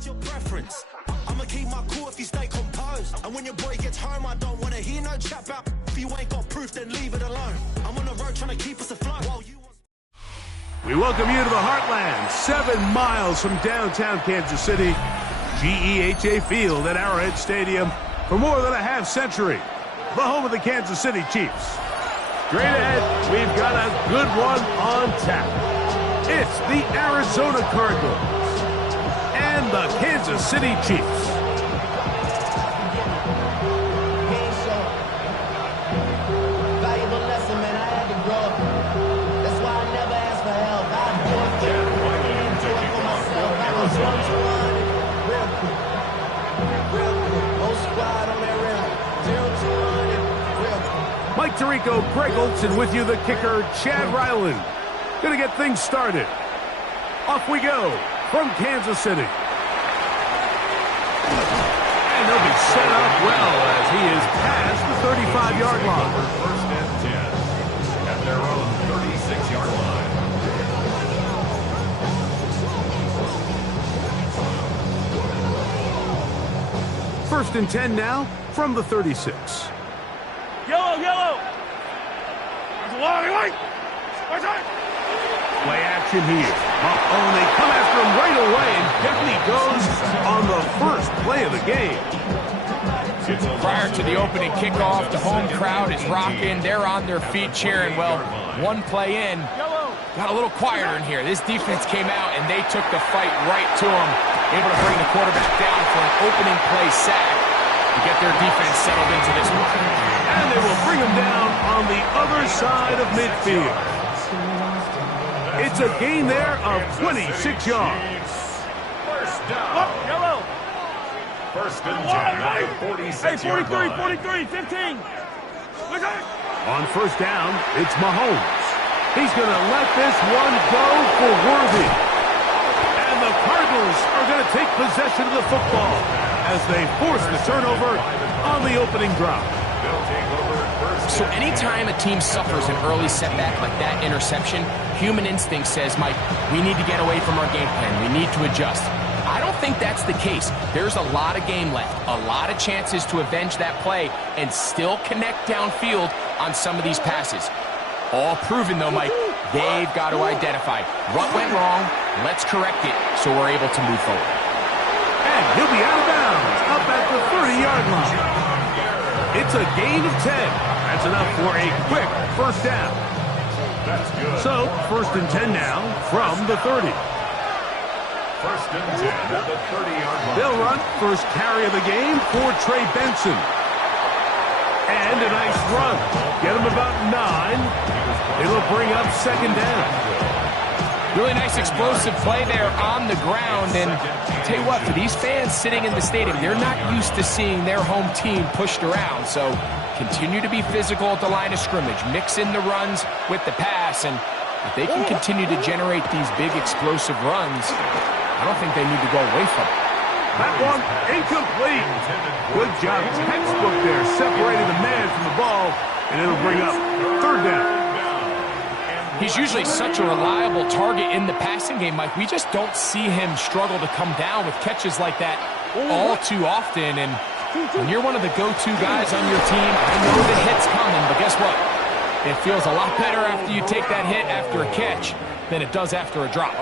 What's your preference? I'ma keep my cool if you stay composed. And when your boy gets home, I don't wanna hear no chat about if you ain't got proof, then leave it alone. I'm on the road trying to keep us afloat while you... We welcome you to the Heartland, 7 miles from downtown Kansas City. GEHA Field at Arrowhead Stadium for more than a half-century. The home of the Kansas City Chiefs. Straight ahead, we've got a good one on tap. It's the Arizona Cardinals and the Kansas City Chiefs. Valuable lesson, man. I had to grow up. That's why I never asked for help. I do it for myself. I was one to one. Real quick. Real quick. Whole squad on that rim. 0 to 1. Real quick. Mike Tirico, Greg Olson with you, the kicker, Chad Ryland. Gonna get things started. Off we go from Kansas City. And they'll be set up well as he is past the 35-yard line. First and 10 at their own 36-yard line. First and 10 now from the 36. Yellow, yellow. There's a long way. Play action here. Oh, they come after him right away, and down he goes on the first play of the game. Prior to the opening kickoff, the home crowd is rocking. They're on their feet cheering. Well, one play in, got a little quieter in here. This defense came out, and they took the fight right to him, able to bring the quarterback down for an opening play sack to get their defense settled into this one. And they will bring him down on the other side of midfield. It's a gain there of 26 yards. First down. Yellow. First and 10 at the 46-yard line. 43, 15. On first down, it's Mahomes. He's going to let this one go for Worthy. And the Cardinals are going to take possession of the football as they force the turnover on the opening drive. So anytime a team suffers an early setback like that interception, human instinct says, Mike, we need to get away from our game plan. We need to adjust. I don't think that's the case. There's a lot of game left, a lot of chances to avenge that play and still connect downfield on some of these passes. All proven, though, Mike, they've got to identify what went wrong, let's correct it so we're able to move forward. And he'll be out of bounds up at the 30-yard line. It's a gain of 10. That's enough for a quick first down. That's good. So, first and 10 now from the 30. First and 10 at the 30-yard line. They'll run first carry of the game for Trey Benson. And a nice run. Get him about 9. It'll bring up second down. Really nice explosive play there on the ground. And I'll tell you what, for these fans sitting in the stadium, they're not used to seeing their home team pushed around. So continue to be physical at the line of scrimmage. Mix in the runs with the pass. And if they can continue to generate these big explosive runs, I don't think they need to go away from it. That one incomplete. Good job. Textbook there, separating the man from the ball. And it'll bring up third down. He's usually such a reliable target in the passing game, Mike. We just don't see him struggle to come down with catches like that all too often. And when you're one of the go-to guys on your team, I know the hit's coming, but guess what? It feels a lot better after you take that hit after a catch than it does after a drop.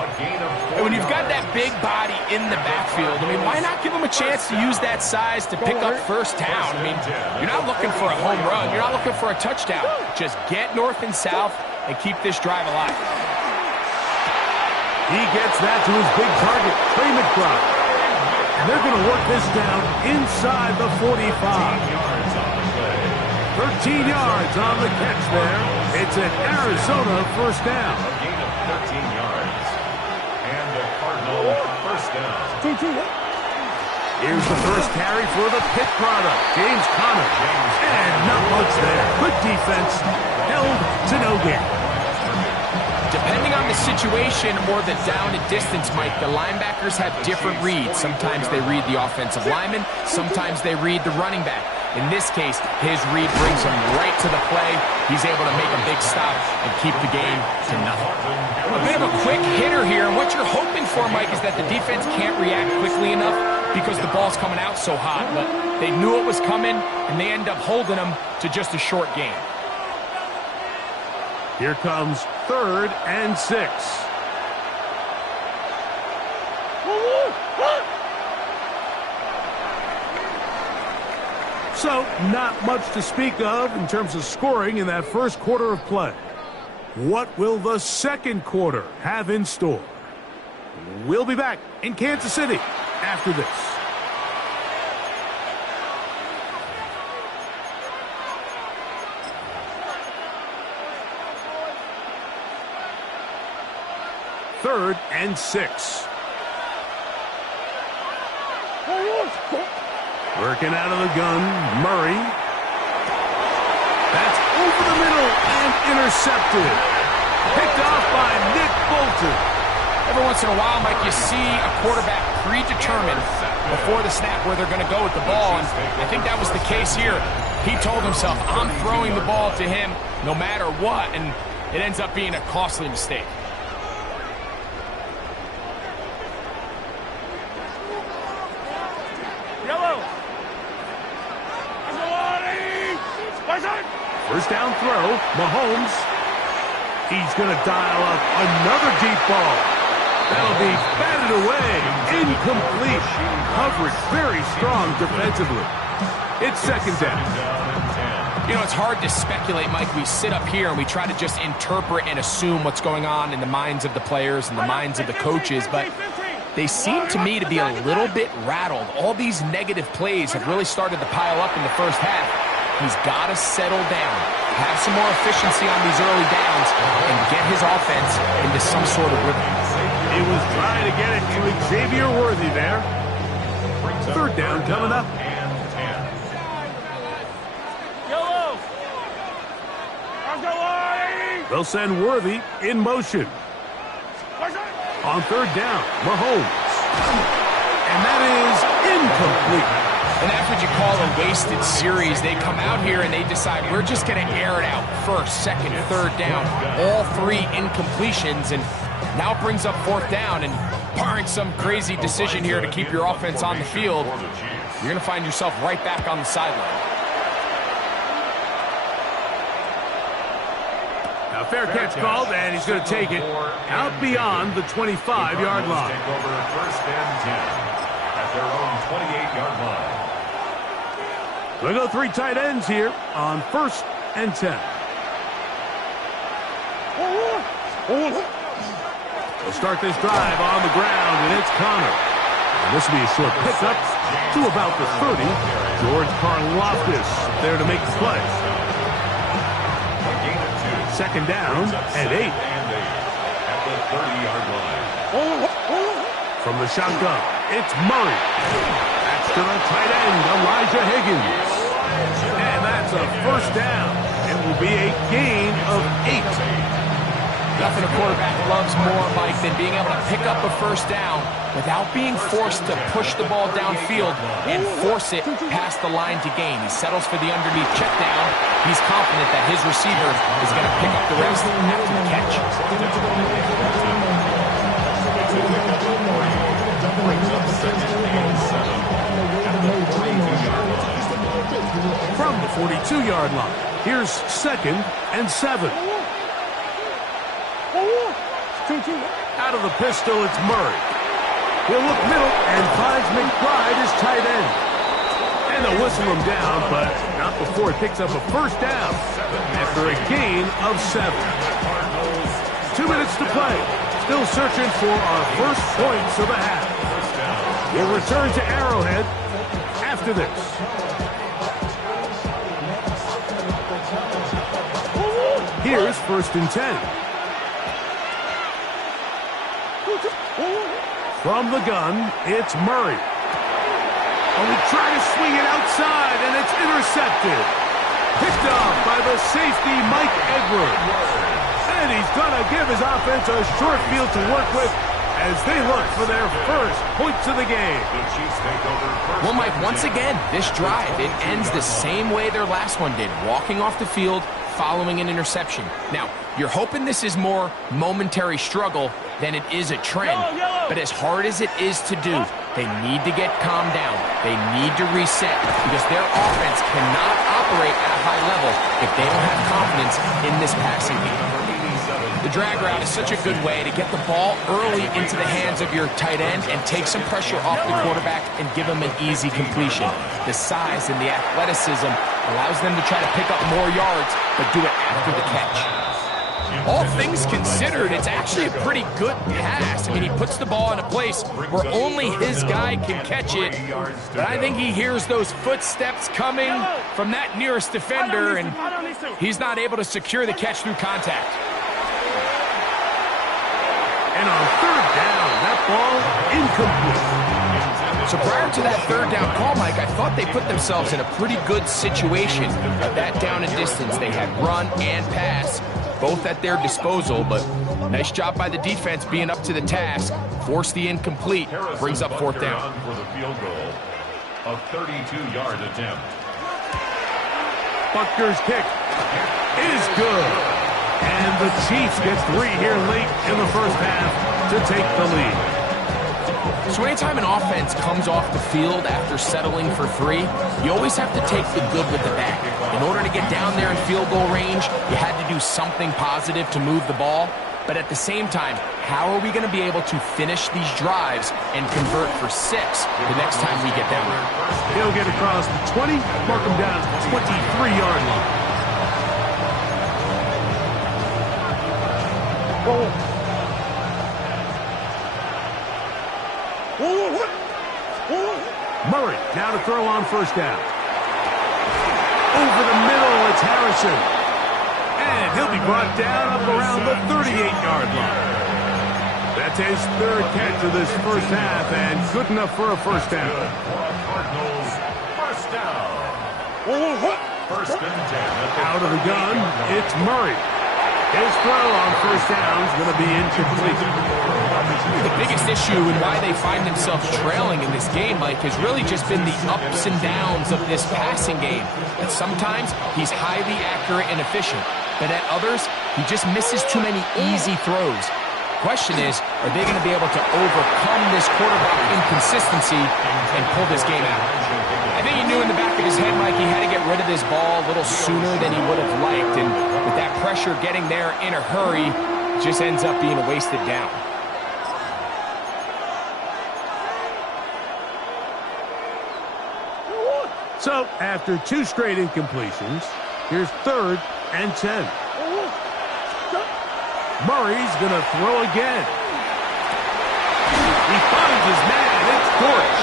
And when you've got that big body in the backfield, I mean, why not give him a chance to use that size to pick up first down? I mean, you're not looking for a home run. You're not looking for a touchdown. Just get north and south and keep this drive alive. He gets that to his big target, Trey McBride. And they're going to work this down inside the 45. 13 yards on the catch there. It's an Arizona first down. A gain of 13 yards. And the Cardinal first down. Here's the first carry for the Pitt product, James Conner. And not much there. Good defense. Held to no gain. Depending on the situation or the down and distance, Mike, the linebackers have different reads. Sometimes they read the offensive lineman. Sometimes they read the running back. In this case, his read brings him right to the play. He's able to make a big stop and keep the game to nothing. A bit of a quick hitter here, and what you're hoping for, Mike, is that the defense can't react quickly enough because the ball's coming out so hot. But they knew it was coming, and they end up holding them to just a short game. Here comes 3rd and 6. So, not much to speak of in terms of scoring in that first quarter of play. What will the second quarter have in store? We'll be back in Kansas City after this. Third and 6. Working out of the gun, Murray. That's over the middle and intercepted. Picked off by Nick Bolton. Every once in a while, Mike, you see a quarterback predetermined before the snap where they're going to go with the ball, and I think that was the case here. He told himself, I'm throwing the ball to him no matter what, and it ends up being a costly mistake. First down throw, Mahomes. He's going to dial up another deep ball. That'll be batted away. Incomplete. Coverage very strong defensively. It's second down. You know, it's hard to speculate, Mike. We sit up here and we try to just interpret and assume what's going on in the minds of the players and the minds of the coaches, but they seem to me to be a little bit rattled. All these negative plays have really started to pile up in the first half. He's got to settle down, have some more efficiency on these early downs, and get his offense into some sort of rhythm. He was trying to get it to Xavier Worthy there. Third down coming up. They'll send Worthy in motion. On third down, Mahomes. And that is incomplete. And that's what you call a wasted series. They come out here and they decide we're just going to air it out. First, second, third down. All 3 incompletions, and now it brings up fourth down. And barring some crazy decision here to keep your offense on the field, you're going to find yourself right back on the sideline. Now fair catch called, and he's going to take it out beyond the 25-yard line. Take over first and 10 at their own 28-yard line. We'll go 3 tight ends here on first and 10. We'll start this drive on the ground, and it's Connor. And this will be a short pickup to about the 30. George Karlaftis there to make the play. Second down at 8. At the 30-yard line. From the shotgun, it's Murray. That's to the tight end, Elijah Higgins. And that's a first down. It will be a gain of 8. Nothing a quarterback loves more, Mike, than being able to pick up a first down without being forced to push the ball downfield and force it past the line to gain. He settles for the underneath check down. He's confident that his receiver is going to pick up the rest after the catch. From the 42-yard line, here's second and 7. Out of the pistol, it's Murray. He'll look middle and finds McBride as tight end. And they'll whistle him down, but not before he picks up a first down after a gain of 7. 2 minutes to play. Still searching for our first points of the half. We'll return to Arrowhead after this. Here's first and 10. From the gun, it's Murray. And we try to swing it outside, and it's intercepted. Picked off by the safety, Mike Edwards. And he's going to give his offense a short field to work with as they look for their first points of the game. The Chiefs take over first. Well, Mike, once again, this drive, it ends the same way their last one did, walking off the field, following an interception. Now, you're hoping this is more momentary struggle than it is a trend. But as hard as it is to do, they need to get calmed down. They need to reset because their offense cannot operate at a high level if they don't have confidence in this passing game. The drag route is such a good way to get the ball early into the hands of your tight end and take some pressure off the quarterback and give him an easy completion. The size and the athleticism allows them to try to pick up more yards, but do it after the catch. All things considered, it's actually a pretty good pass. I mean, he puts the ball in a place where only his guy can catch it. But I think he hears those footsteps coming from that nearest defender, and he's not able to secure the catch through contact. And on third down, that ball incomplete. So prior to that third down call, Mike, I thought they put themselves in a pretty good situation of that down and distance. They had run and pass, both at their disposal, but nice job by the defense being up to the task. Force the incomplete, brings up fourth down. For the field goal, a 32-yard attempt. Butker's kick is good. And the Chiefs get 3 here late in the first half to take the lead. So anytime an offense comes off the field after settling for 3, you always have to take the good with the bad. In order to get down there in field goal range, you had to do something positive to move the ball. But at the same time, how are we going to be able to finish these drives and convert for 6 the next time we get down there? He'll get across the 20, mark him down at the 23-yard line. Murray now to throw on first down. Over the middle, it's Harrison. And he'll be brought down up around the 38-yard line. That's his third catch of this first half, and good enough for a first down. Cardinals, first down. First and 10. Out of the gun, it's Murray. His throw on first down is going to be incomplete. The biggest issue and why they find themselves trailing in this game, Mike, has really just been the ups and downs of this passing game. That sometimes he's highly accurate and efficient, but at others, he just misses too many easy throws. Question is, are they going to be able to overcome this quarterback inconsistency and pull this game out? I think he knew in the back of his head, Mike, he had to get rid of this ball a little sooner than he would have liked, and with that pressure getting there in a hurry, it just ends up being a wasted down. So, after 2 straight incompletions, here's 3rd and 10. Murray's going to throw again. He finds his man. It's Dortch.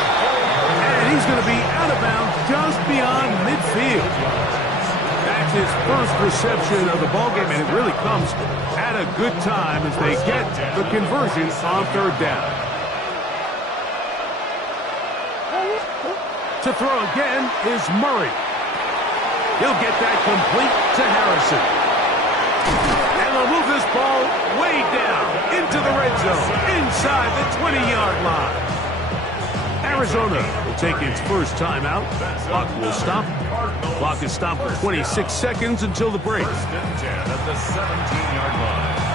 And he's going to be out of bounds just beyond midfield. That's his first reception of the ballgame, and it really comes at a good time as they get the conversion on third down. To throw again is Murray. He'll get that complete to Harrison. And they'll move this ball way down into the red zone, inside the 20-yard line. Arizona will take its first timeout. Clock will stop. Clock is stopped for 26 seconds until the break. First and 10 at the 17-yard line.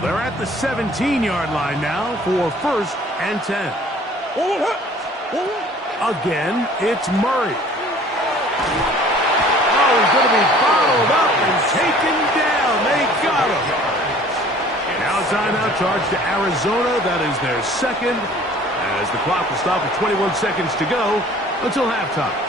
They're at the 17-yard line now for first and 10. Again, it's Murray. Oh, he's going to be followed up and taken down. They got him. Now timeout charge to Arizona. That is their second, as the clock will stop with 21 seconds to go until halftime.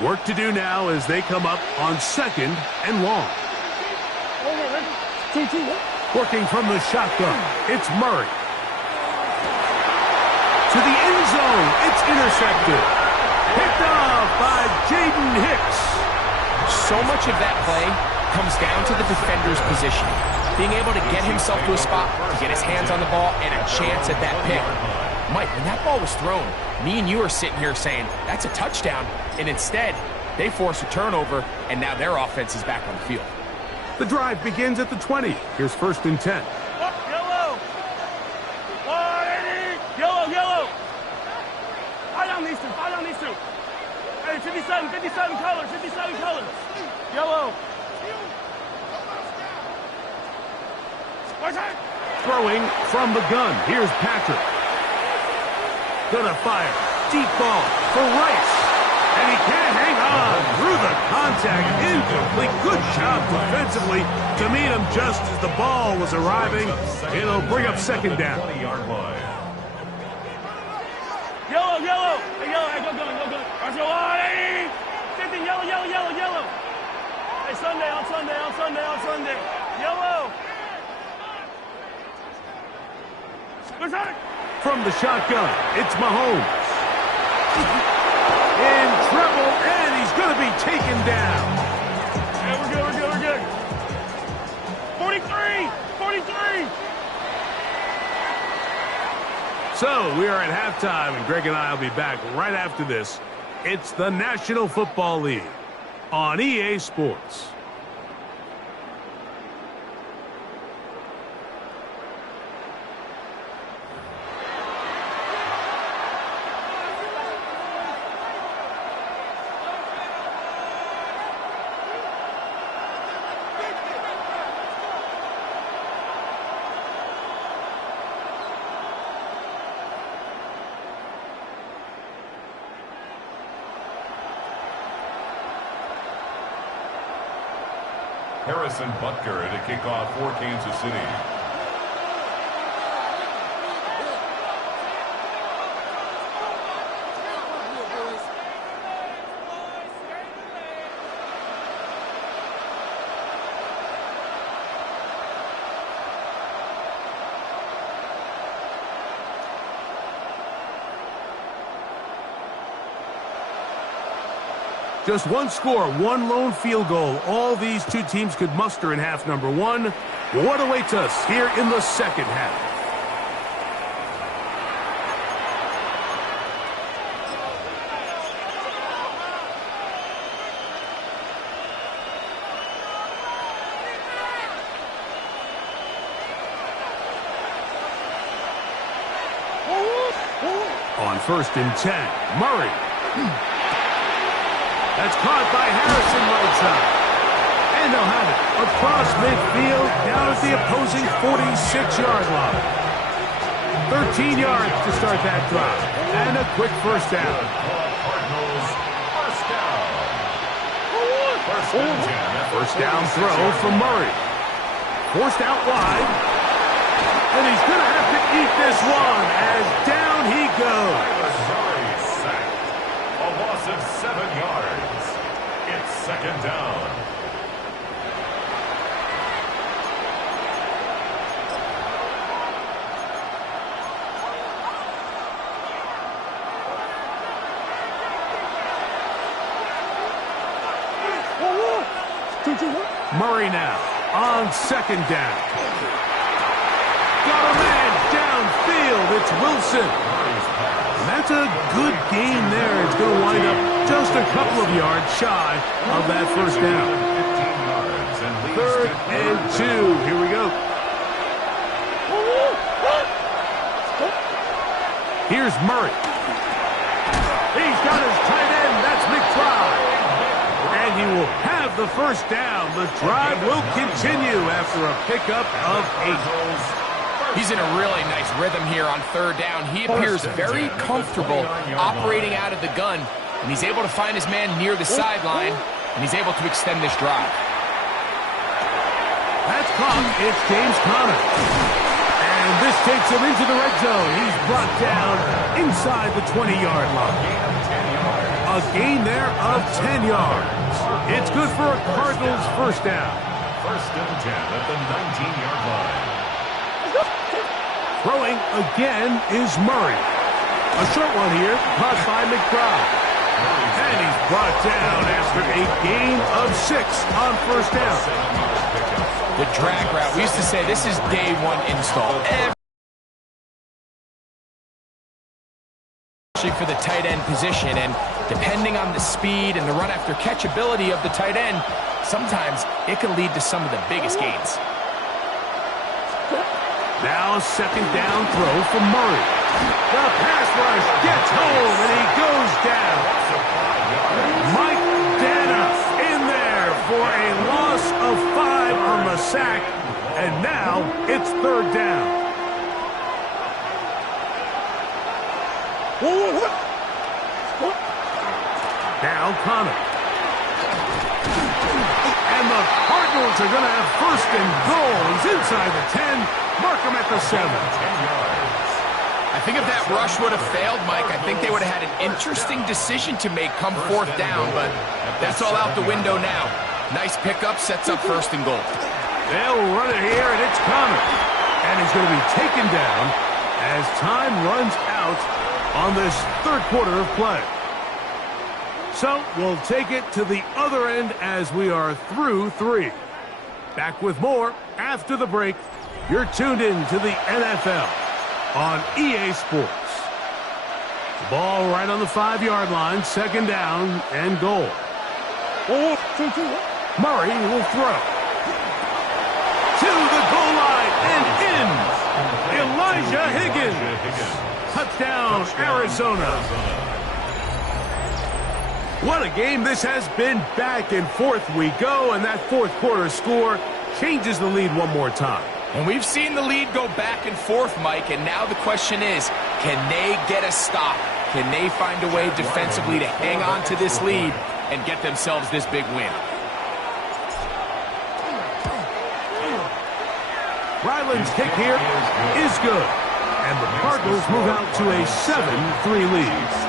Work to do now as they come up on second and long. Working from the shotgun, it's Murray. To the end zone, it's intercepted. Picked off by Jaden Hicks. So much of that play comes down to the defender's position. Being able to get himself to a spot, to get his hands on the ball, and a chance at that pick. Mike, when that ball was thrown, me and you are sitting here saying, that's a touchdown. And instead, they force a turnover, and now their offense is back on the field. The drive begins at the 20. Here's 1st and 10. Yellow! 180! Yellow, yellow! Fight on these two, fight on these two. Hey, 57 colors, 57 colors. Yellow. Throwing from the gun. Here's Patrick. Gonna fire. Deep ball for Rice. And he can't hang on through the contact. Incomplete. Good job defensively to meet him just as the ball was arriving. It'll bring up 2nd down. 20-yard line. Yellow, yellow. Hey, yellow, hey, go gun, go gun. Arsenal 180. 50, yellow, yellow, yellow, yellow. Hey, Sunday, on Sunday, on Sunday, on Sunday. Yellow. From the shotgun, it's Mahomes. In trouble, and he's going to be taken down. Yeah, we're good, we're good, we're good. 43, 43. So we are at halftime, and Greg and I will be back right after this. It's the National Football League on EA Sports. Harrison Butker to kick off for Kansas City. Just one score, one lone field goal. All these two teams could muster in half number 1. What awaits us here in the 2nd half? On 1st and 10, Murray. That's caught by Harrison right side. And they'll have it across midfield down at the opposing 46-yard line. 13 yards to start that drive. And a quick 1st down. Cardinals, 1st down. 1st down throw for Murray. Forced out wide. And he's going to have to eat this one as down he goes. Murray sacked. A loss of 7 yards. It's 2nd down. Murray now on 2nd down. Got a man downfield. It's Wilson. And that's a good gain there. It's going to wind up just a couple of yards shy of that 1st down. 3rd and 2. Here we go. Here's Murray. He's got his tight end. That's McBride. And he will have the 1st down. The drive will continue after a pickup of 8. He's in a really nice rhythm here on 3rd down. He appears very comfortable operating out of the gun, and he's able to find his man near the sideline, and he's able to extend this drive. That's caught. It's James Conner. And this takes him into the red zone. He's brought down inside the 20-yard line. A gain there of 10 yards. It's good for a Cardinals 1st down. 1st and 10 at the 19-yard line. Throwing again is Murray. A short one here, caught by McBride. And he's brought down after a gain of 6 on first down. The drag route. We used to say this is day one install. For the tight end position, and depending on the speed and the run after catch ability of the tight end, sometimes it can lead to some of the biggest gains. Now a second down throw from Murray. The pass rush gets home and he goes down. Mike Danna in there for a loss of 5 on the sack, and now it's third down. Now Connor. And the Cardinals are going to have first and goal. He's inside the 10. Mark him at the 7. I think if that rush would have failed, Mike, I think they would have had an interesting decision to make come fourth down, but that's all out the window now. Nice pickup, sets up first and goal. They'll run it here, and it's Connor. And he's going to be taken down as time runs out on this third quarter of play. So we'll take it to the other end as we are through 3. Back with more after the break. You're tuned in to the NFL on EA Sports. The ball right on the 5-yard line, second down and goal. Murray will throw. To the goal line and in. Elijah Higgins. Touchdown, Arizona. What a game this has been. Back and forth we go, and that fourth quarter score changes the lead one more time. And we've seen the lead go back and forth, Mike, and now the question is, can they get a stop? Can they find a way defensively to hang on to this lead and get themselves this big win? Ryland's kick here is good. And the Cardinals move out to a 7-3 lead.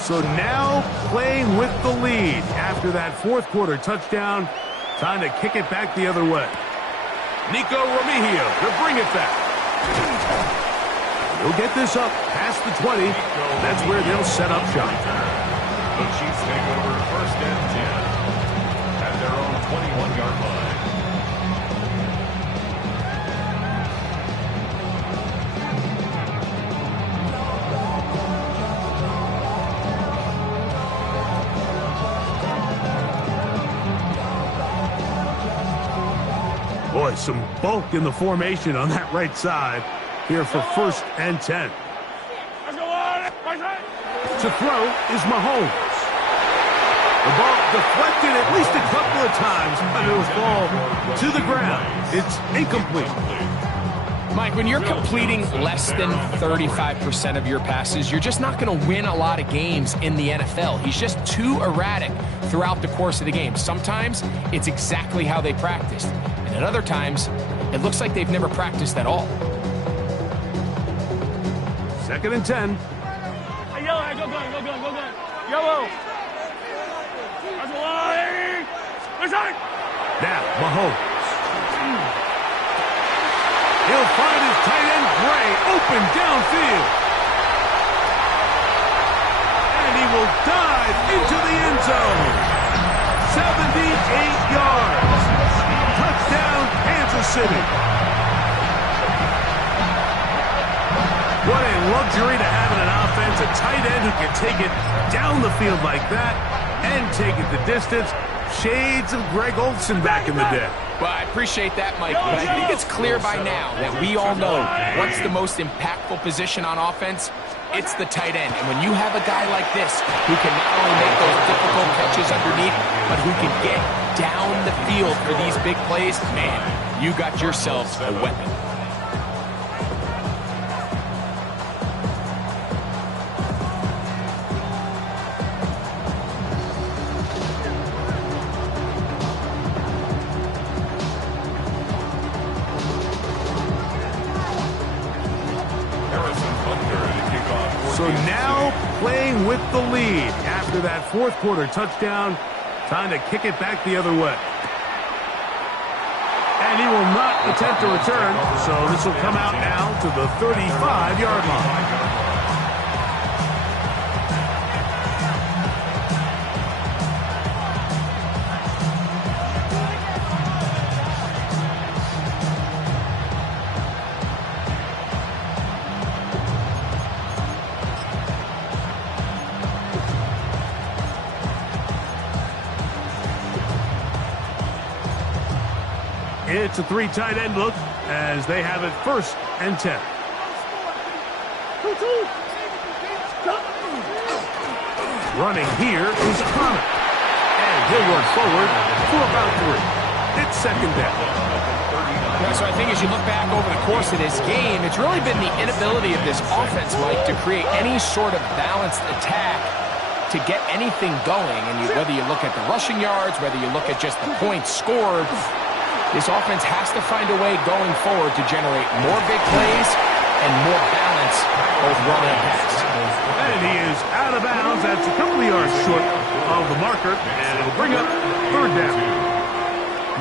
So now playing with the lead after that fourth quarter touchdown. Time to kick it back the other way. Nico Remigio to bring it back. He'll get this up past the 20. That's where they'll set up shop. The Chiefs take over first and 10 at their own 21-yard line. Boy, some bulk in the formation on that right side here for first and 10. To throw is Mahomes. The ball deflected at least a couple of times, but it will fall to the ground. It's incomplete. Mike, when you're completing less than 35% of your passes, you're just not going to win a lot of games in the NFL. He's just too erratic throughout the course of the game. Sometimes it's exactly how they practiced, and at other times, it looks like they've never practiced at all. Second and 10. Hey, yellow, hey, go gun. Yellow. That's a line. Inside. Now, Mahomes. He'll find his tight end, Gray, open downfield. And he will dive into the end zone. 78 yards. Touchdown, Kansas City. What a luxury to have in an offense, a tight end who can take it down the field like that and take it the distance. Shades of Greg Olsen back in the day. Well, I appreciate that, Mike, but I think it's clear by now that we all know what's the most impactful position on offense. It's the tight end. And when you have a guy like this who can not only make those difficult catches underneath, but who can get down the field for these big plays, man, you got yourselves a weapon. So now playing with the lead after that fourth quarter touchdown. Time to kick it back the other way. And he will not attempt to return, so this will come out now to the 35-yard line. It's a 3 tight end look as they have it 1st and 10. Running here is Connor. And he'll run forward for about 3. It's 2nd down. Yeah, so I think as you look back over the course of this game, it's really been the inability of this offense, Mike, to create any sort of balanced attack to get anything going. And whether you look at the rushing yards, whether you look at just the points scored, this offense has to find a way going forward to generate more big plays and more balance, both run and pass. And he is out of bounds. That's a couple of yards short of the marker, and it'll bring up 3rd down.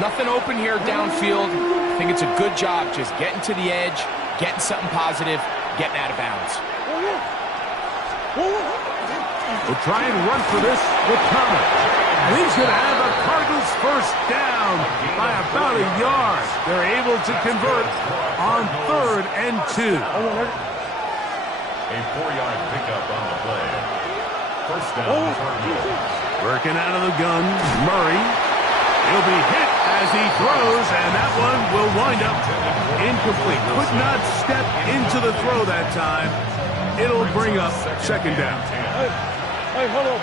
Nothing open here downfield. I think it's a good job just getting to the edge, getting something positive, getting out of bounds. We'll try and run for this with Connor. He's going to have a Cardinals 1st down by about a yard. They're able to convert on 3rd and 2. A 4-yard pickup on the play. 1st down, Cardinals. Working out of the gun, Murray. He'll be hit as he throws, and that one will wind up incomplete. Could not step into the throw that time. It'll bring up 2nd down. Hey, hold on.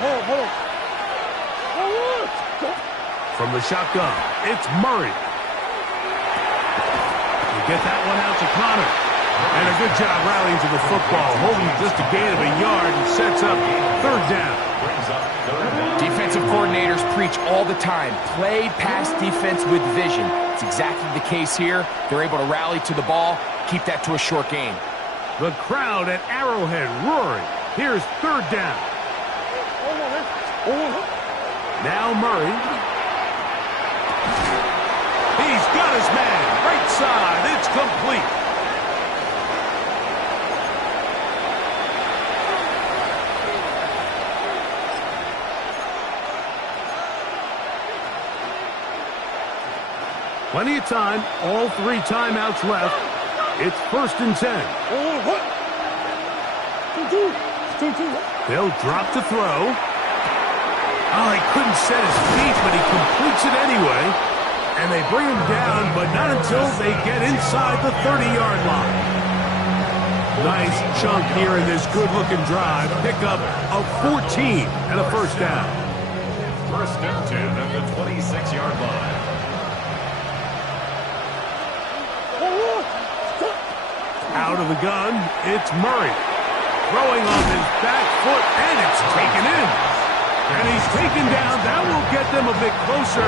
From the shotgun, it's Murray. You get that one out to Connor. And a good job rallying to the football, holding just a gain of a yard and sets up 3rd down. Defensive coordinators preach all the time, play pass defense with vision. It's exactly the case here. They're able to rally to the ball, keep that to a short gain. The crowd at Arrowhead roaring. Here's 3rd down. Now Murray. He's got his man. Right side. It's complete. Plenty of time. All 3 timeouts left. It's 1st and 10. They'll drop to throw. Oh, he couldn't set his feet, but he completes it anyway. And they bring him down, but not until they get inside the 30-yard line. Nice chunk here in this good-looking drive. Pickup of 14 and a 1st down. 1st and 10 at the 26-yard line. Out of the gun, it's Murray. Throwing on his back foot, and it's taken in. And he's taken down. That will get them a bit closer.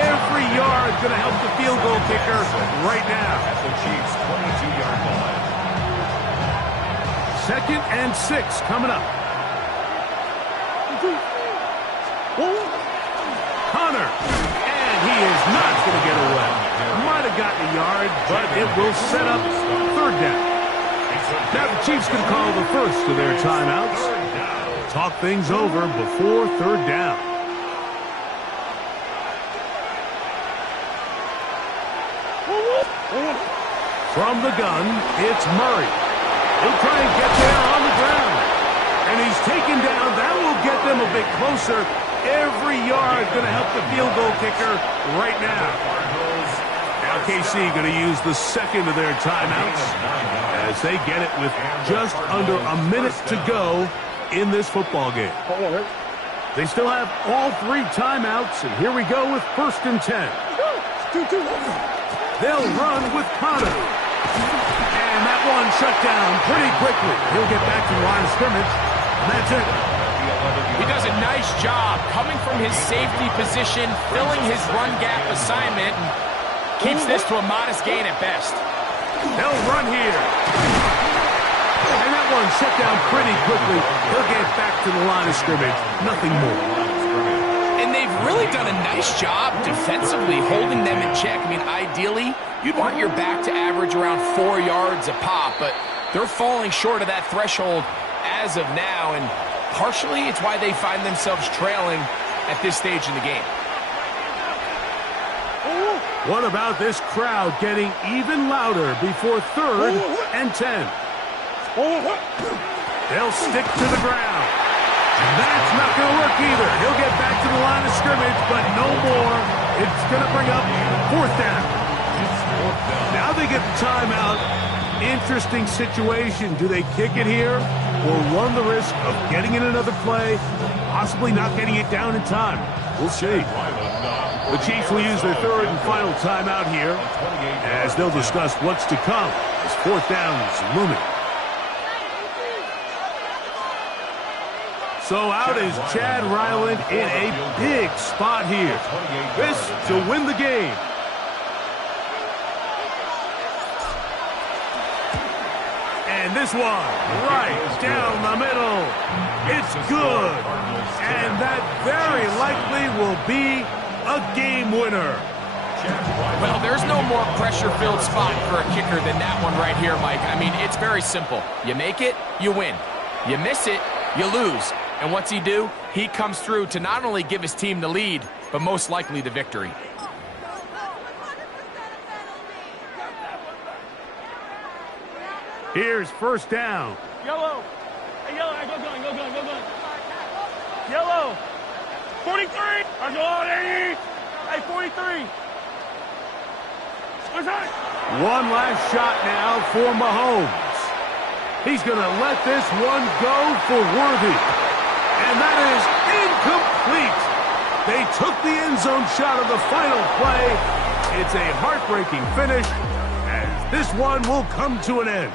Every yard going to help the field goal kicker right now. At the Chiefs' 22-yard line. 2nd and 6 coming up. Connor. And he is not going to get away. Might have gotten a yard, but it will set up 3rd down. Now the Chiefs can call the first of their timeouts. Talk things over before 3rd down. From the gun, it's Murray. He'll try and get there on the ground. And he's taken down. That will get them a bit closer. Every yard going to help the field goal kicker right now. Now KC going to use the 2nd of their timeouts as they get it with just under a minute to go in this football game. They still have all 3 timeouts, and here we go with 1st and 10. They'll run with Connor. And that one shut down pretty quickly. He'll get back to the line of scrimmage, and that's it. He does a nice job coming from his safety position, filling his run gap assignment, and keeps this to a modest gain at best. They'll run here. And that one shut down pretty quickly. He'll get back to the line of scrimmage. Nothing more. And they've really done a nice job defensively holding them in check. I mean, ideally, you'd want your back to average around 4 yards a pop, but they're falling short of that threshold as of now, and partially it's why they find themselves trailing at this stage in the game. What about this crowd getting even louder before 3rd and 10? They'll stick to the ground. That's not going to work either. He'll get back to the line of scrimmage, but no more. It's going to bring up 4th down. Now they get the timeout. Interesting situation. Do they kick it here or run the risk of getting in another play, possibly not getting it down in time? We'll see. The Chiefs will use their 3rd and final timeout here as they'll discuss what's to come as 4th down is looming. So out is Chad Ryland in a big spot here. This to win the game. And this one right down the middle. It's good. And that very likely will be a game winner. Well, there's no more pressure-filled spot for a kicker than that one right here, Mike. I mean, it's very simple. You make it, you win. You miss it, you lose. And what's he do? He comes through to not only give his team the lead, but most likely the victory. Here's 1st down. Yellow. Hey, yellow. Hey, go gun. Yellow. 43. Hey, 43. What's that? One last shot now for Mahomes. He's going to let this one go for Worthy. And that is incomplete. They took the end zone shot of the final play. It's a heartbreaking finish as this one will come to an end.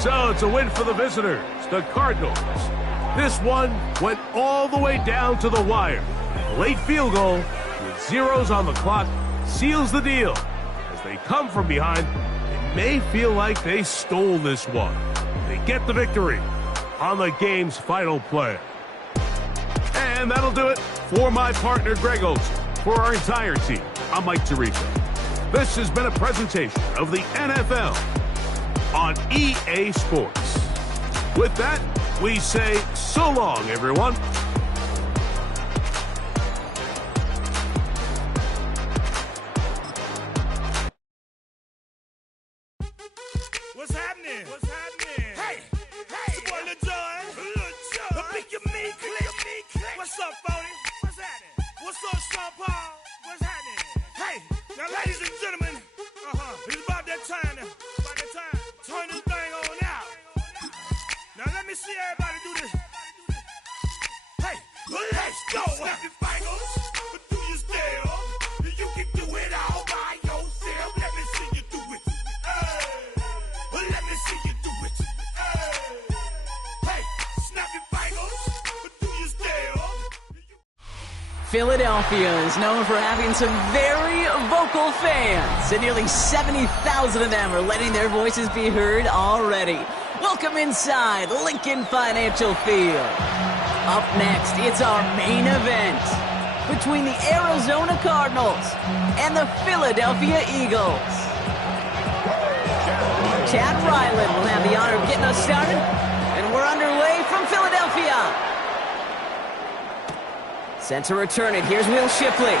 So it's a win for the visitors, the Cardinals. This one went all the way down to the wire. A late field goal with zeros on the clock seals the deal. As they come from behind, they may feel like they stole this one. They get the victory on the game's final play. And that'll do it for my partner, Greg Olsen. For our entire team, I'm Mike Tirico. This has been a presentation of the NFL on EA Sports. With that, we say so long, everyone. What's happening? Hey, it's your boy Lil Jon. Pick your meat click. What's up, Phony? What's happening? What's up, Sean Paul? What's happening? Hey, now ladies and gentlemen, it's about that time now. Turn this thing on out. Now let me see everybody do this. Hey, let's go. Snap your fingers, but do you still? You can do it all by yourself. Let me see you do it. Let me see you do it. Hey, snap your fingers, but do you still? Philadelphia is known for having some very vocal fans, and nearly 70,000 of them are letting their voices be heard already. Welcome inside Lincoln Financial Field. Up next, it's our main event between the Arizona Cardinals and the Philadelphia Eagles. Chad Ryland will have the honor of getting us started, and we're underway from Philadelphia. Set to return it. Here's Will Shipley.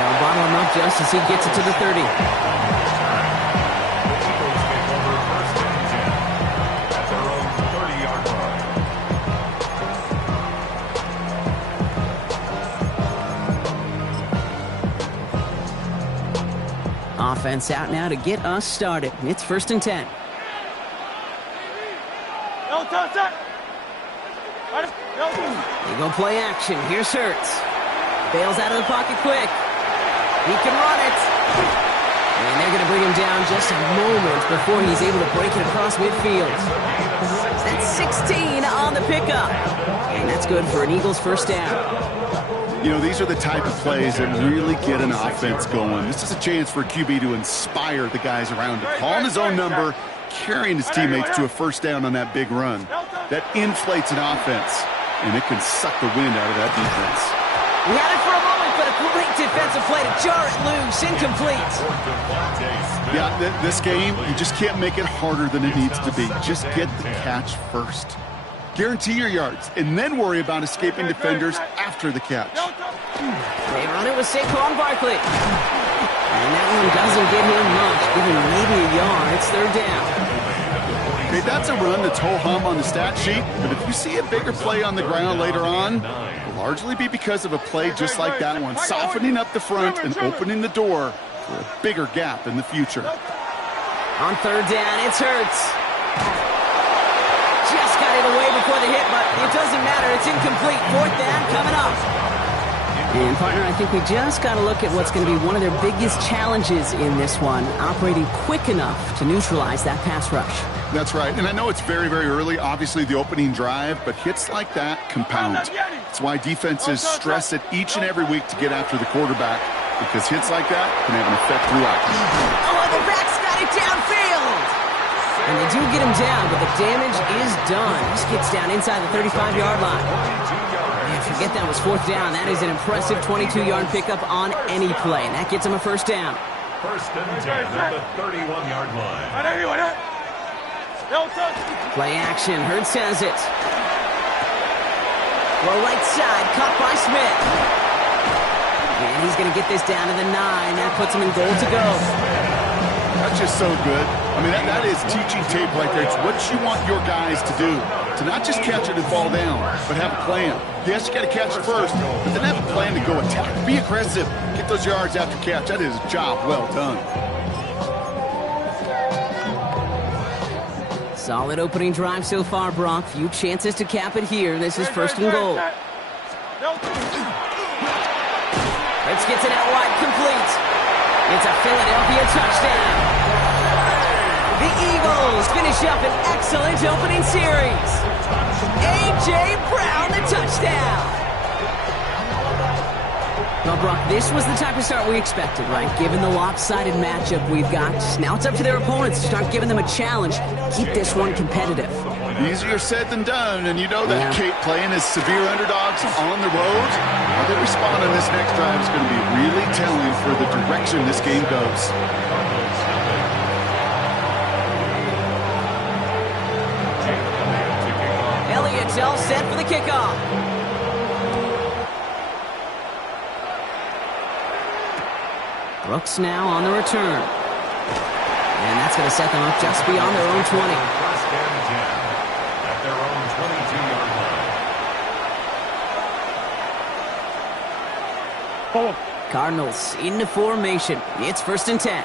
They'll bottle him up just as he gets it to the 30. Offense out now to get us started. It's 1st and 10. They go play action. Here's Hurts. Bails out of the pocket quick. He can run it. And they're going to bring him down just a moment before he's able to break it across midfield. That's 16 on the pickup. And that's good for an Eagles 1st down. You know, these are the type of plays that really get an offense going. This is a chance for QB to inspire the guys around him. Calling his own number, carrying his teammates to a 1st down on that big run. That inflates an offense. and it can suck the wind out of that defense. We had it for a moment, but a great defensive play to jar it loose. Incomplete. Yeah, this game, you just can't make it harder than it needs to be. Just get the catch first. Guarantee your yards, and then worry about escaping defenders after the catch. They run it with Saquon Barkley. And that one doesn't get him much, giving maybe a yard. It's third down. Okay, that's a run that's ho-hum on the stat sheet, but if you see a bigger play on the ground later on, it'll largely be because of a play just like that one, softening up the front and opening the door for a bigger gap in the future. On third down, it's Hurts. Just got it away before the hit, but it doesn't matter. It's incomplete. Fourth down coming up. And, partner, I think we just got to look at what's going to be one of their biggest challenges in this one, operating quick enough to neutralize that pass rush. That's right, and I know it's very, very early, obviously the opening drive, but hits like that compound. That's why defenses stress it each and every week to get after the quarterback, because hits like that can have an effect throughout. Oh, the back's got it downfield! And they do get him down, but the damage is done. Just gets down inside the 35-yard line. Yeah, forget that was fourth down. That is an impressive 22-yard pickup on any play, and that gets him a first down. First and 10 at the 31-yard line. Play action. Hurts has it. Low right side, caught by Smith. And he's going to get this down to the 9. That puts him in goal to go. That's just so good. I mean, that is teaching tape right there. It's what you want your guys to do. To not just catch it and fall down, but have a plan. Yes, you got to catch it first, but then have a plan to go attack. Be aggressive. Get those yards after catch. That is a job well done. Solid opening drive so far, Brock. Few chances to cap it here. This is first and goal. Let's get it out wide, complete. It's a Philadelphia touchdown. The Eagles finish up an excellent opening series. A.J. Brown, the touchdown. Well, Brock, this was the type of start we expected, right? Given the lopsided matchup we've got, now it's up to their opponents to start giving them a challenge. Keep this one competitive. Easier said than done, and you know that Kate playing as severe underdogs on the road. How they respond on this next drive is going to be really telling for the direction this game goes. Elliott's all set for the kickoff. Brooks now on the return. And that's going to set them up just beyond their own 20. First and 10 at their own 22-yard line. Cardinals into formation. It's first and 10.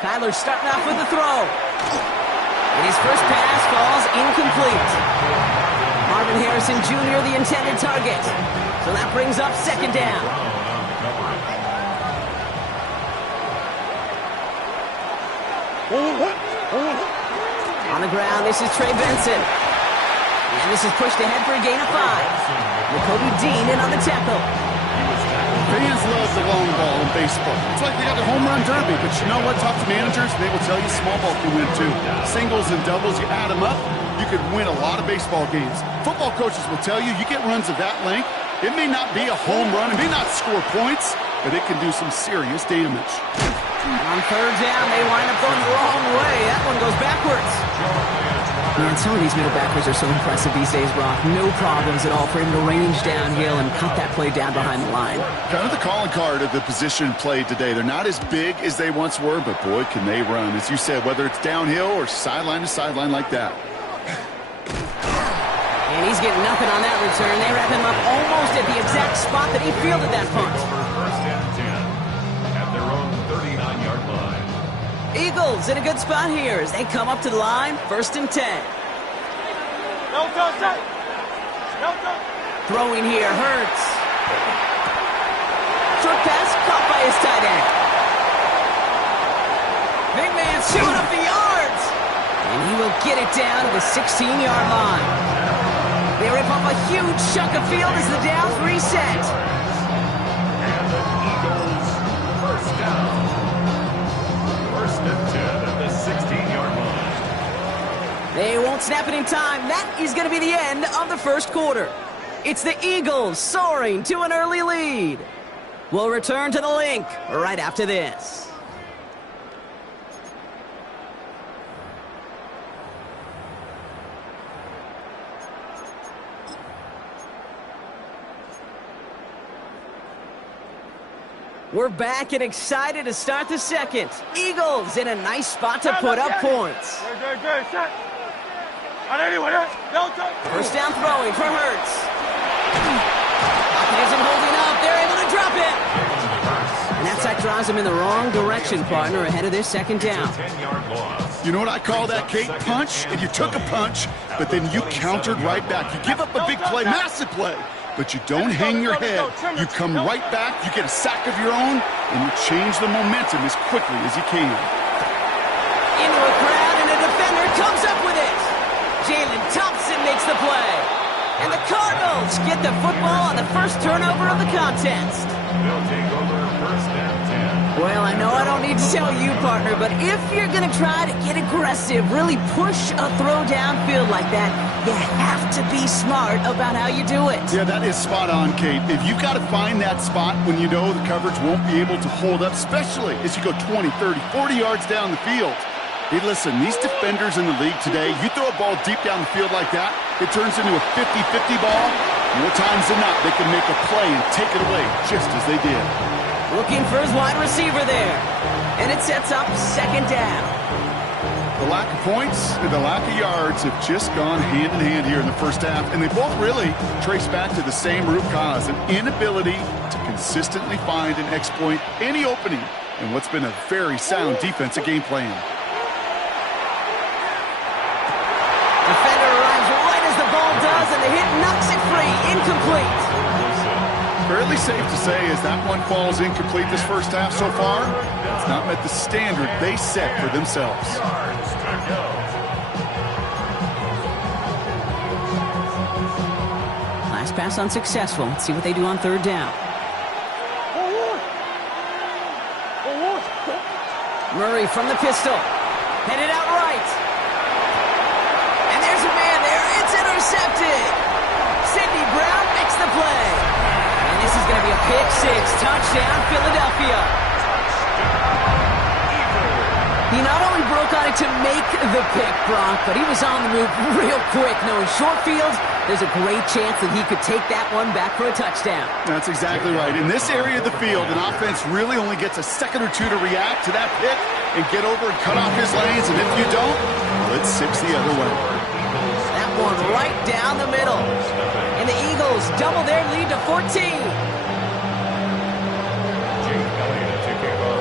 Kyler starting off with the throw. And his first pass falls incomplete. Marvin Harrison Jr., the intended target. So that brings up second down. On the ground, this is Trey Benson. And this is pushed ahead for a gain of 5. Jacoby Dean in on the tackle. Fans love the long ball in baseball. It's like they got the home run derby, but you know what? Talk to managers, they will tell you small ball can win too. Singles and doubles, you add them up, you could win a lot of baseball games. Football coaches will tell you, you get runs of that length, it may not be a home run, it may not score points, but it can do some serious damage. On third down, they wind up going the wrong way. That one goes backwards. Man, some of these middle backers are so impressive these days, Brock. No problems at all for him to range downhill and cut that play down behind the line. Kind of the calling card of the position played today. They're not as big as they once were, but boy, can they run. As you said, whether it's downhill or sideline to sideline like that. And he's getting nothing on that return. They wrap him up almost at the exact spot that he fielded that punt. First and 10 at their own 39-yard line. Eagles in a good spot here as they come up to the line, first and 10. Throwing here, Hurts. Short pass caught by his tight end. Big man showing up the yards. And he will get it down to the 16-yard line. They rip up a huge chunk of field as the downs reset. And the Eagles first down. First and 10 at the 16-yard line. snap it in time. That is going to be the end of the first quarter. It's the Eagles soaring to an early lead. We'll return to the link right after this. We're back and excited to start the second. Eagles in a nice spot to put up points. First down throwing for Hurts. Pocket isn't holding up. They're able to drop it. And that sack drives them in the wrong direction, partner, ahead of their second down. You know what I call that, Kate? Punch, and you took a punch, but then you countered right back. You give up a big play, massive play, but you don't hang your head. You come right back, you get a sack of your own, and you change the momentum as quickly as you can. Into a crowd, and a defender comes up with it. Jalen Thompson makes the play. And the Cardinals get the football on the first turnover of the contest. They'll take over first and 10. Well, I know I don't need to tell you, partner, but if you're going to try to get aggressive, really push a throw downfield like that, you have to be smart about how you do it. Yeah, that is spot on, Kate. If you've got to find that spot when you know the coverage won't be able to hold up, especially as you go 20, 30, 40 yards down the field. Hey, listen, these defenders in the league today, you throw a ball deep down the field like that, it turns into a 50-50 ball. More times than not, they can make a play and take it away just as they did. Looking for his wide receiver there. And it sets up second down. The lack of points and the lack of yards have just gone hand in hand here in the first half, and they both really trace back to the same root cause, an inability to consistently find and exploit any opening in what's been a very sound defensive game plan. Defender arrives right as the ball does, and the hit knocks it free. Incomplete. Fairly safe to say as that one falls incomplete this first half so far, it's not met the standard they set for themselves. Last pass unsuccessful. Let's see what they do on third down. Murray from the pistol. Headed out right. And there's a man there. It's intercepted. Sidney Brown makes the play. And this is going to be a pick six. Touchdown, Philadelphia. He not only broke on it to make the pick, Brock, but he was on the move real quick. Knowing short field, there's a great chance that he could take that one back for a touchdown. That's exactly right. In this area of the field, an offense really only gets a second or two to react to that pick and get over and cut off his lanes. And if you don't, well, it's six the other way. That one right down the middle. And the Eagles double their lead to 14.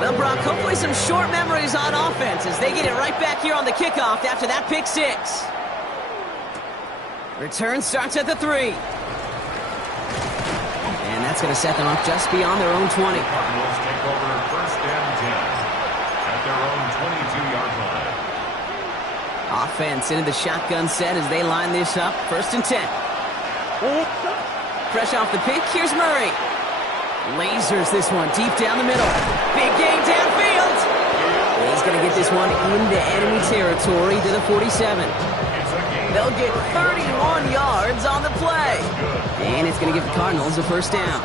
Well, Brock, hopefully some short memories on offense as they get it right back here on the kickoff after that pick six. Return starts at the 3. And that's going to set them up just beyond their own 20. The Cardinals take over first and 10 at their own 22-yard line. Offense into the shotgun set as they line this up. First and 10. Fresh off the pick, here's Murray. Lasers this one deep down the middle. Big gain downfield. He's going to get this one into enemy territory to the 47. They'll get 31 yards on the play. And it's going to give the Cardinals a first down.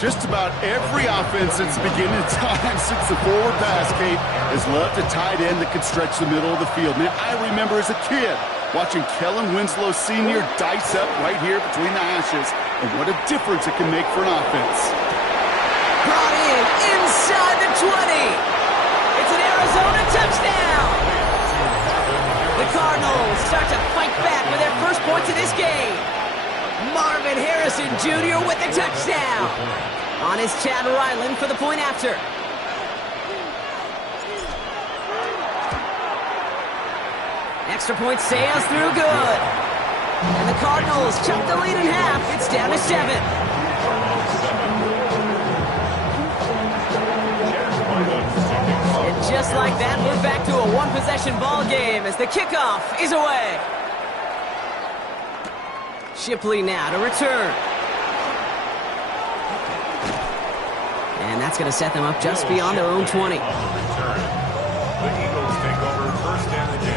Just about every offense since the beginning of time, since the forward pass, Kate, has loved a tight end that can stretch the middle of the field. Man, I remember as a kid watching Kellen Winslow Sr. dice up right here between the hashes. And what a difference it can make for an offense. Brought in inside the 20. It's an Arizona touchdown. The Cardinals start to fight back with their first points of this game. Marvin Harrison Jr. with the touchdown. On is Chad Ryland for the point after. Extra point sails through good. And the Cardinals chop the lead in half. It's down to 7. And just like that, we're back to a one-possession ball game as the kickoff is away. Shipley now to return. And that's going to set them up just beyond their own 20. The Eagles take over first and 10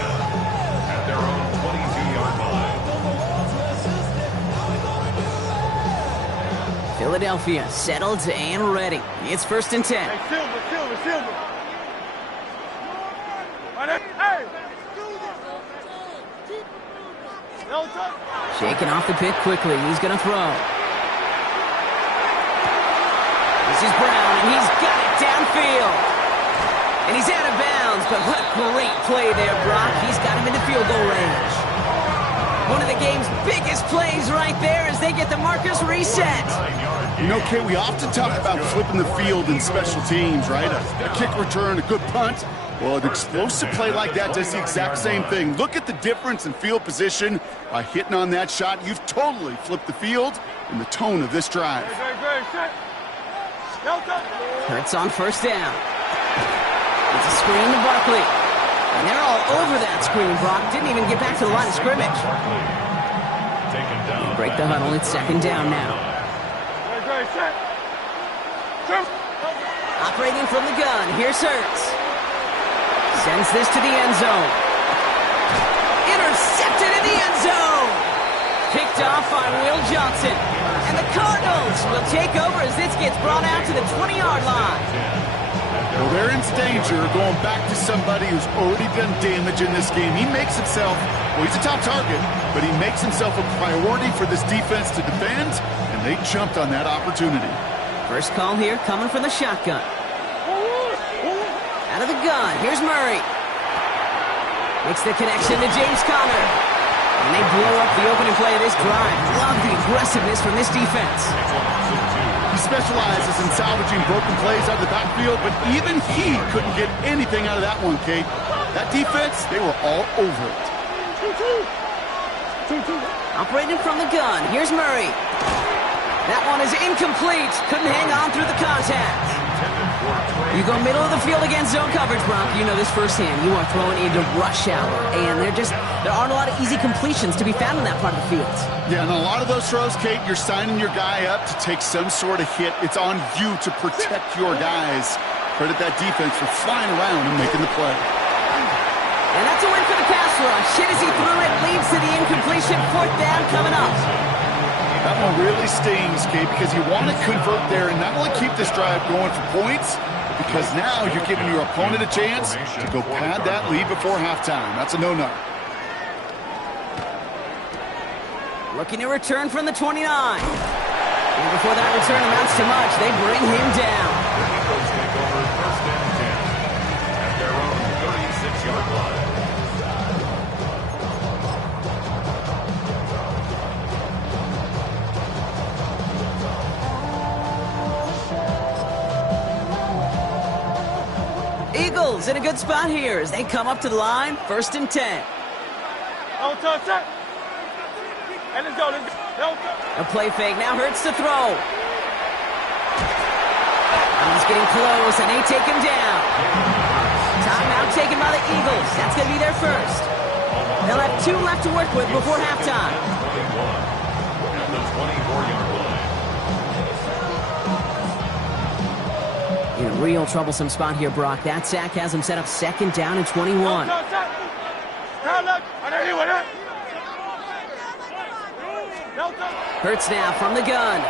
at their own 20. Philadelphia settled and ready. It's 1st and 10. Hey, Silver. Hey! Shaking off the pick quickly. He's going to throw. This is Brown, and he's got it downfield. And he's out of bounds, but what great play there, Brock. He's got him in the field goal range. One of the game's biggest plays right there as they get the markers reset. You know, Kate, we often talk about flipping the field in special teams, right? A kick return, a good punt. Well, an explosive play like that does the exact same thing. Look at the difference in field position. By hitting on that shot, you've totally flipped the field and the tone of this drive. Hurts on 1st down. It's a screen to Barkley. And they're all over that screen, Brock. Didn't even get back to the line of scrimmage. Break the huddle. It's 2nd down now. Operating from the gun. Here's Hurts. Sends this to the end zone. Intercepted in the end zone. Picked off by Will Johnson. And the Cardinals will take over as this gets brought out to the 20-yard line. Well, they're in danger going back to somebody who's already done damage in this game. He makes himself, well, he's a top target, but he makes himself a priority for this defense to defend, and they jumped on that opportunity. First call here coming from the shotgun. Out of the gun, here's Murray. Makes the connection to James Conner. And they blow up the opening play of this drive. Love the aggressiveness from this defense. He specializes in salvaging broken plays out of the backfield, but even he couldn't get anything out of that one, Kate. That defense, they were all over it. Operating from the gun, here's Murray. That one is incomplete. Couldn't hang on through the contact. You go middle of the field against zone coverage, Brock. You know this firsthand. You are throwing into rush hour, and there aren't a lot of easy completions to be found in that part of the field. Yeah, and a lot of those throws, Kate, you're signing your guy up to take some sort of hit. It's on you to protect your guys. Credit that defense for flying around and making the play. And that's a win for the pass rush. Hit as he threw it, leads to the incompletion. 4th down coming up. That one really stings, Kate, because you want to convert there and not only keep this drive going for points, because now you're giving your opponent a chance to go pad that lead before halftime. That's a no-no. Looking to return from the 29. And before that return amounts to much, they bring him down. Eagles take over 1st and 10 at their own 36-yard line. Eagles in a good spot here as they come up to the line. 1st and 10. A play fake. Now Hurts to throw. He's getting close, and they take him down. Timeout taken by the Eagles. That's going to be their first. They'll have 2 left to work with before halftime. At the 24-yard line. In a real troublesome spot here, Brock. That sack has him set up 2nd down and 21. Hurts now from the gun.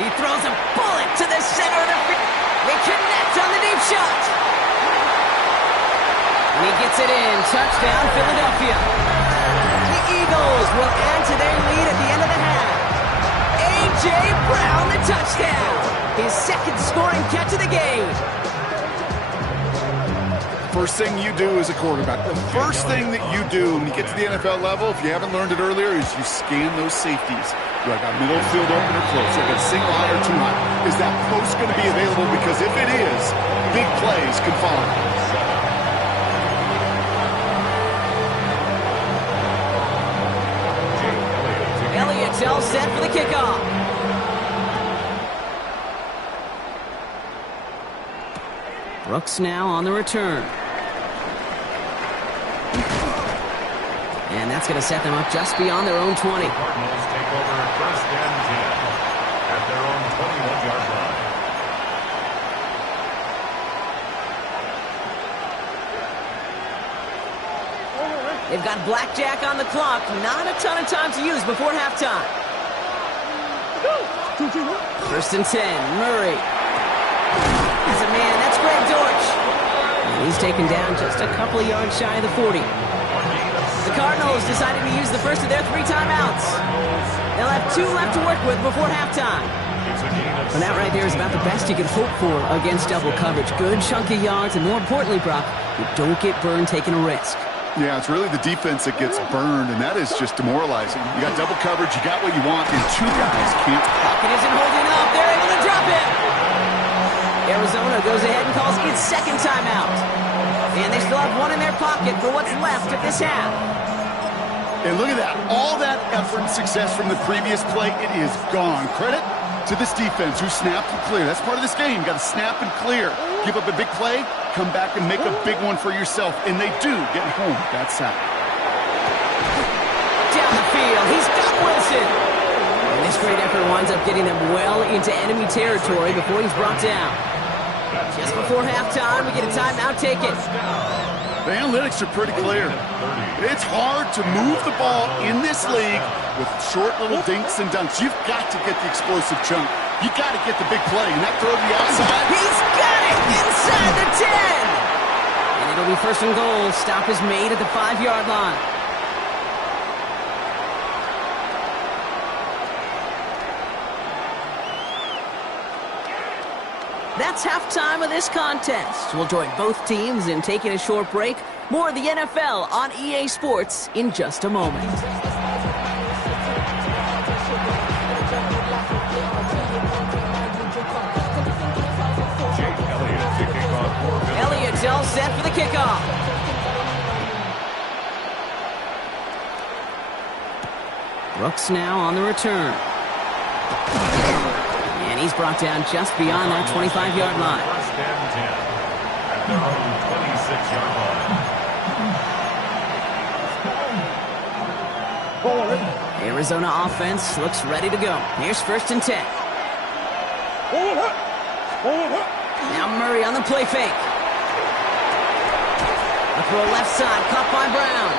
He throws a bullet to the center of the field. They connect on the deep shot. And he gets it in. Touchdown, Philadelphia. The Eagles will add to their lead at the end of the half. A.J. Brown, the touchdown. His 2nd scoring catch of the game. First thing you do as a quarterback, the first thing that you do when you get to the NFL level, if you haven't learned it earlier, is you scan those safeties. Do I got middle field open or close? Do I got single high or too high? Is that post going to be available? Because if it is, big plays can follow. Elliott's all set for the kickoff. Brooks now on the return. And that's going to set them up just beyond their own 20. Cardinals take over 1st and 10 at their own 21-yard line. They've got blackjack on the clock. Not a ton of time to use before halftime. First and 10, Murray. As a man, that's Greg Dortch. And he's taken down just a couple of yards shy of the 40. The Cardinals decided to use the first of their 3 timeouts. They'll have 2 left to work with before halftime. And that right there is about the best you can hope for against double coverage. Good chunky yards, and more importantly, Brock, you don't get burned taking a risk. Yeah, it's really the defense that gets burned, and that is just demoralizing. You got double coverage, you got what you want, and 2 guys can't. Pocket isn't holding up. They're able to drop it. Arizona goes ahead and calls its second timeout. And they still have 1 in their pocket for what's left of this half. And look at that. All that effort and success from the previous play, it is gone. Credit to this defense who snapped and cleared. That's part of this game. You got to snap and clear. Give up a big play, come back and make a big one for yourself. And they do get home with that sack. Down the field, he's got Wilson. And this great effort winds up getting them well into enemy territory before he's brought down. Just before halftime, we get a timeout taken. The analytics are pretty clear. It's hard to move the ball in this league with short little dinks and dunks. You've got to get the explosive chunk. You got to get the big play. And that throw to the outside. He's got it inside the 10. And it'll be first and goal. Stop is made at the 5-yard line. That's halftime of this contest. We'll join both teams in taking a short break. More of the NFL on EA Sports in just a moment. Elliott's all set for the kickoff. Brooks now on the return. And he's brought down just beyond that 25-yard line. First and 10 at their own 26-yard line. Arizona offense looks ready to go. Here's first and 10. Now Murray on the play fake. A throw left side, caught by Brown.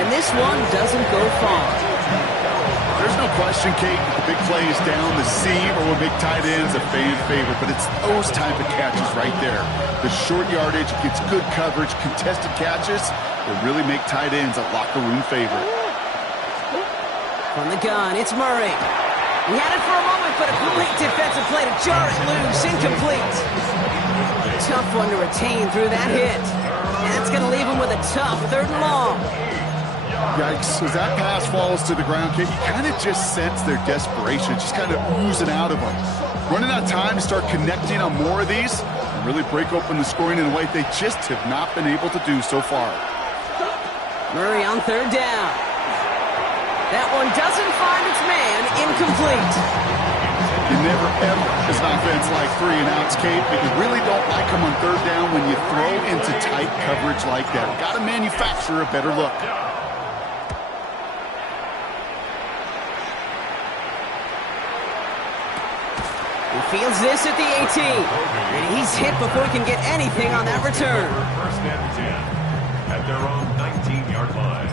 And this one doesn't go far. There's no question, Kate, the big play is down the seam or will make tight ends a fan favorite, but it's those type of catches right there. The short yardage gets good coverage, contested catches will really make tight ends a locker room favorite. From the gun, it's Murray. He had it for a moment, but a great defensive play to jar it loose, incomplete. Tough one to retain through that hit. And that's going to leave him with a tough 3rd and long. Yikes, as that pass falls to the ground, Kate, you kind of just sense their desperation, just kind of oozing out of them. Running out of time to start connecting on more of these and really break open the scoring in a way they just have not been able to do so far. Murray on 3rd down. That one doesn't find its man, incomplete. You never ever, as an offense, like 3 and outs, Kate, but you really don't like them on 3rd down when you throw into tight coverage like that. Got to manufacture a better look. He fields this at the 18. And he's hit before he can get anything on that return. First and 10 at their own 19-yard line.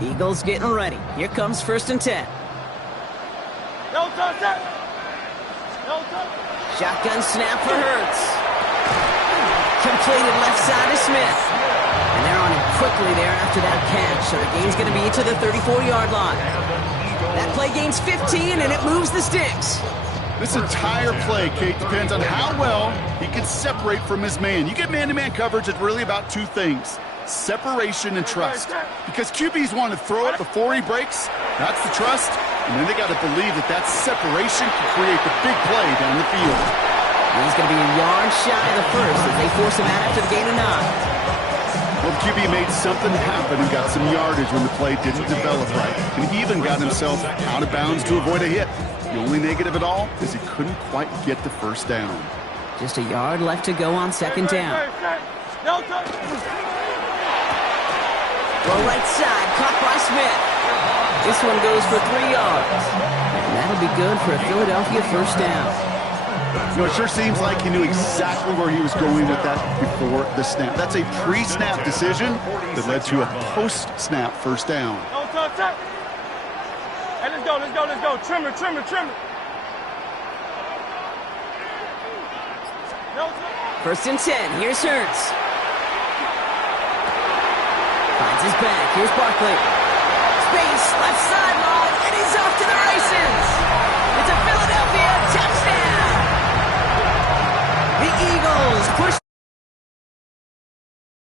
Eagles getting ready. Here comes first and 10. No touch that. No touch. Shotgun snap for Hurts. Completed left side to Smith. And they're on him quickly there after that catch. So the game's going to be to the 34-yard line. That play gains 15, and it moves the sticks. This entire play, Kate, depends on how well he can separate from his man. You get man-to-man coverage, it's really about 2 things. Separation and trust. Because QBs want to throw it before he breaks. That's the trust. And then they got to believe that that separation can create the big play down the field. And he's going to be a yard shy of the first as they force him out after the gain of 9. Well, the QB made something happen and got some yardage when the play didn't develop right. And he even got himself out of bounds to avoid a hit. The only negative at all is he couldn't quite get the first down. Just a yard left to go on 2nd down. No touch. Well, right side, caught by Smith. This one goes for 3 yards. And that'll be good for a Philadelphia first down. You know, it sure seems like he knew exactly where he was going with that before the snap. That's a pre-snap decision that led to a post-snap first down. No touch that. Hey, let's go, let's go, let's go. Trimmer, trimmer, trimmer. First and 10. Here's Hurts. Finds his back. Here's Barkley. Space, left sideline, and he's off to the races. It's a Philadelphia touchdown. The Eagles push